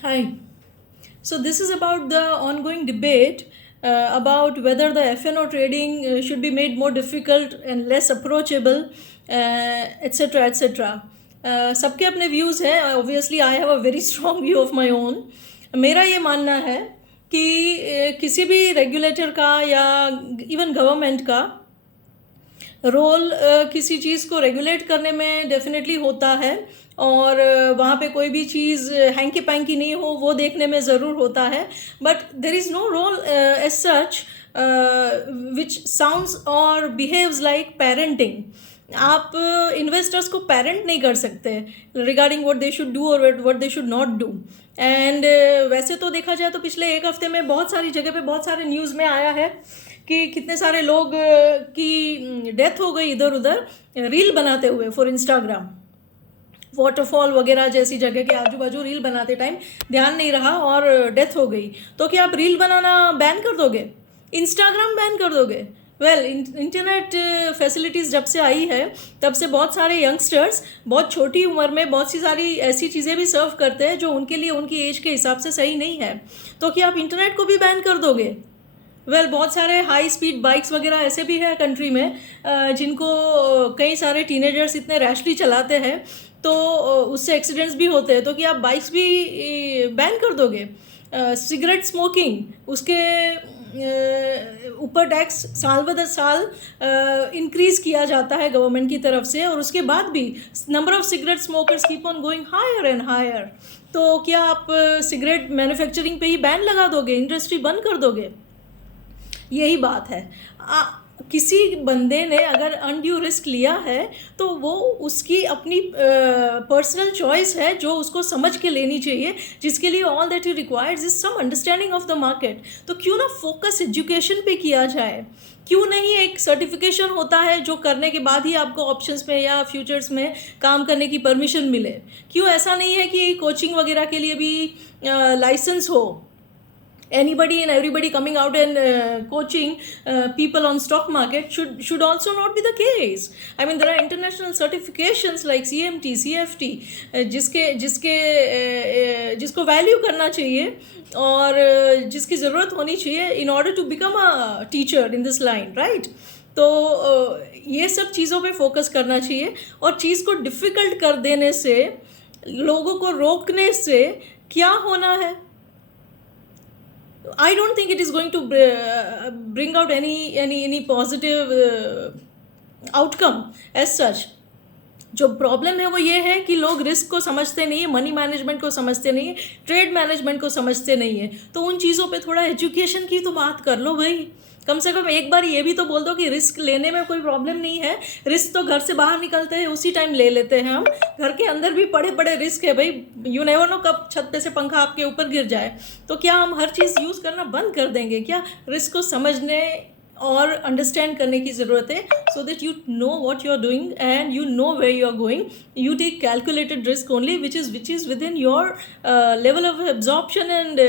Hi. So this is about the ongoing debate about whether the FNO trading should be made more difficult and less approachable, etc. etc. सबके अपने views हैं. Obviously I have a very strong view of my own. मेरा ये मानना है कि किसी भी रेगुलेटर का या इवन गवर्नमेंट का रोल किसी चीज़ को रेगुलेट करने में डेफिनेटली होता है, और वहाँ पे कोई भी चीज़ हैंकी पैंकी नहीं हो वो देखने में ज़रूर होता है. But there is no role as such which sounds और बिहेव्स लाइक पेरेंटिंग. आप इन्वेस्टर्स को पेरेंट नहीं कर सकते regarding what they should do और what they should not do. And वैसे तो देखा जाए तो पिछले एक हफ्ते में बहुत सारी जगह पे बहुत सारे न्यूज़ में आया है कि कितने सारे लोग की डेथ हो गई इधर उधर रील बनाते हुए फॉर इंस्टाग्राम. वाटरफॉल वगैरह जैसी जगह के आजू बाजू रील बनाते टाइम ध्यान नहीं रहा और डेथ हो गई. तो क्या आप रील बनाना बैन कर दोगे? इंस्टाग्राम बैन कर दोगे? वेल, इंटरनेट फैसिलिटीज़ जब से आई है तब से बहुत सारे यंगस्टर्स बहुत छोटी उम्र में बहुत सी सारी ऐसी चीज़ें भी सर्व करते हैं जो उनके लिए उनकी एज के हिसाब से सही नहीं है. तो क्या आप इंटरनेट को भी बैन कर दोगे? वेल, बहुत सारे हाई स्पीड बाइक्स वगैरह ऐसे भी है कंट्री में जिनको कई सारे टीनेजर्स इतने रैशली चलाते हैं तो उससे एक्सीडेंट्स भी होते हैं. तो क्या आप बाइक्स भी बैन कर दोगे? सिगरेट स्मोकिंग, उसके ऊपर टैक्स साल ब साल इंक्रीज़ किया जाता है गवर्नमेंट की तरफ से, और उसके बाद भी number of cigarette smokers keep on going higher and higher. तो क्या आप सिगरेट मैन्युफैक्चरिंग पे ही बैन लगा दोगे? इंडस्ट्री बंद कर दोगे? यही बात है. किसी बंदे ने अगर अनड्यू रिस्क लिया है तो वो उसकी अपनी पर्सनल चॉइस है जो उसको समझ के लेनी चाहिए, जिसके लिए all that he requires is some understanding of the market. तो क्यों ना फोकस एजुकेशन पे किया जाए? क्यों नहीं एक सर्टिफिकेशन होता है जो करने के बाद ही आपको ऑप्शंस में या फ्यूचर्स में काम करने की परमिशन मिले? क्यों ऐसा नहीं है कि कोचिंग वगैरह के लिए भी लाइसेंस हो? Anybody and everybody coming out and coaching people on stock market should also not be the case. I mean, there are international certifications like CMT, CFT, जिसको वैल्यू करना चाहिए और जिसकी ज़रूरत होनी चाहिए in order to become a teacher in this line, right? तो ये सब चीज़ों पे फोकस करना चाहिए, और चीज़ को डिफ़िकल्ट कर देने से, लोगों को रोकने से क्या होना है? I don't think it is going to bring out any positive outcome as such. जो प्रॉब्लम है वो ये है कि लोग रिस्क को समझते नहीं है, मनी मैनेजमेंट को समझते नहीं है, ट्रेड मैनेजमेंट को समझते नहीं है. तो उन चीज़ों पे थोड़ा एजुकेशन की तो बात कर लो भाई. कम से कम एक बार ये भी तो बोल दो कि रिस्क लेने में कोई प्रॉब्लम नहीं है. रिस्क तो घर से बाहर निकलते हैं उसी टाइम ले लेते हैं हम. घर के अंदर भी बड़े बड़े रिस्क है भाई. यू नेवर नो कब छत पे से पंखा आपके ऊपर गिर जाए. तो क्या हम हर चीज़ यूज़ करना बंद कर देंगे क्या? रिस्क को समझने और अंडरस्टैंड करने की ज़रूरत है, so that you know what you are doing and you know where you are going. You take calculated risk only which is within your level of absorption and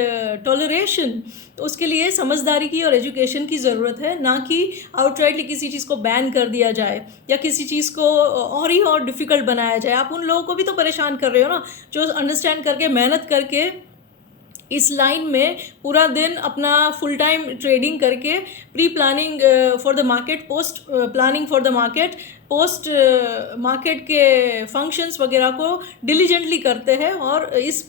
toleration. तो उसके लिए समझदारी की और एजुकेशन की ज़रूरत है, ना कि आउटराइटली किसी चीज़ को बैन कर दिया जाए या किसी चीज़ को और ही और डिफ़िकल्ट बनाया जाए. आप उन लोगों को भी तो परेशान कर रहे हो ना जो अंडरस्टैंड करके मेहनत करके इस लाइन में पूरा दिन अपना फुल टाइम ट्रेडिंग करके pre planning for the market, post planning for the market, post market के फंक्शंस वगैरह को डिलीजेंटली करते हैं, और इस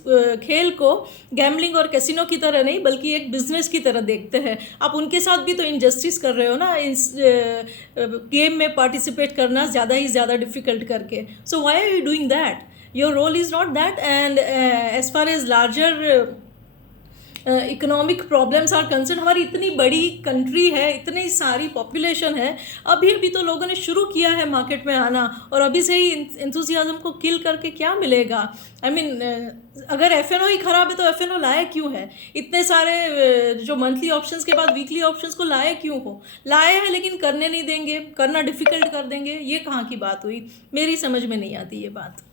खेल को गैम्बलिंग और कैसीनो की तरह नहीं बल्कि एक बिजनेस की तरह देखते हैं. आप उनके साथ भी तो इनजस्टिस कर रहे हो ना इस गेम में पार्टिसिपेट करना ज़्यादा ही ज़्यादा डिफ़िकल्ट करके. So why are you doing that? Your role is not that. And as far as larger economic problems are concern, हमारी इतनी बड़ी कंट्री है, इतनी सारी पॉपुलेशन है, अभी अभी तो लोगों ने शुरू किया है मार्केट में आना, और अभी से ही एंथुसियाज्म को किल करके क्या मिलेगा? आई मीन, अगर एफएनओ ही ख़राब है तो एफएनओ लाए क्यों है? इतने सारे जो मंथली ऑप्शंस के बाद वीकली ऑप्शंस को लाए क्यों हो? लाए हैं लेकिन करने नहीं देंगे, करना डिफ़िकल्ट कर देंगे. ये कहाँ की बात हुई? मेरी समझ में नहीं आती ये बात.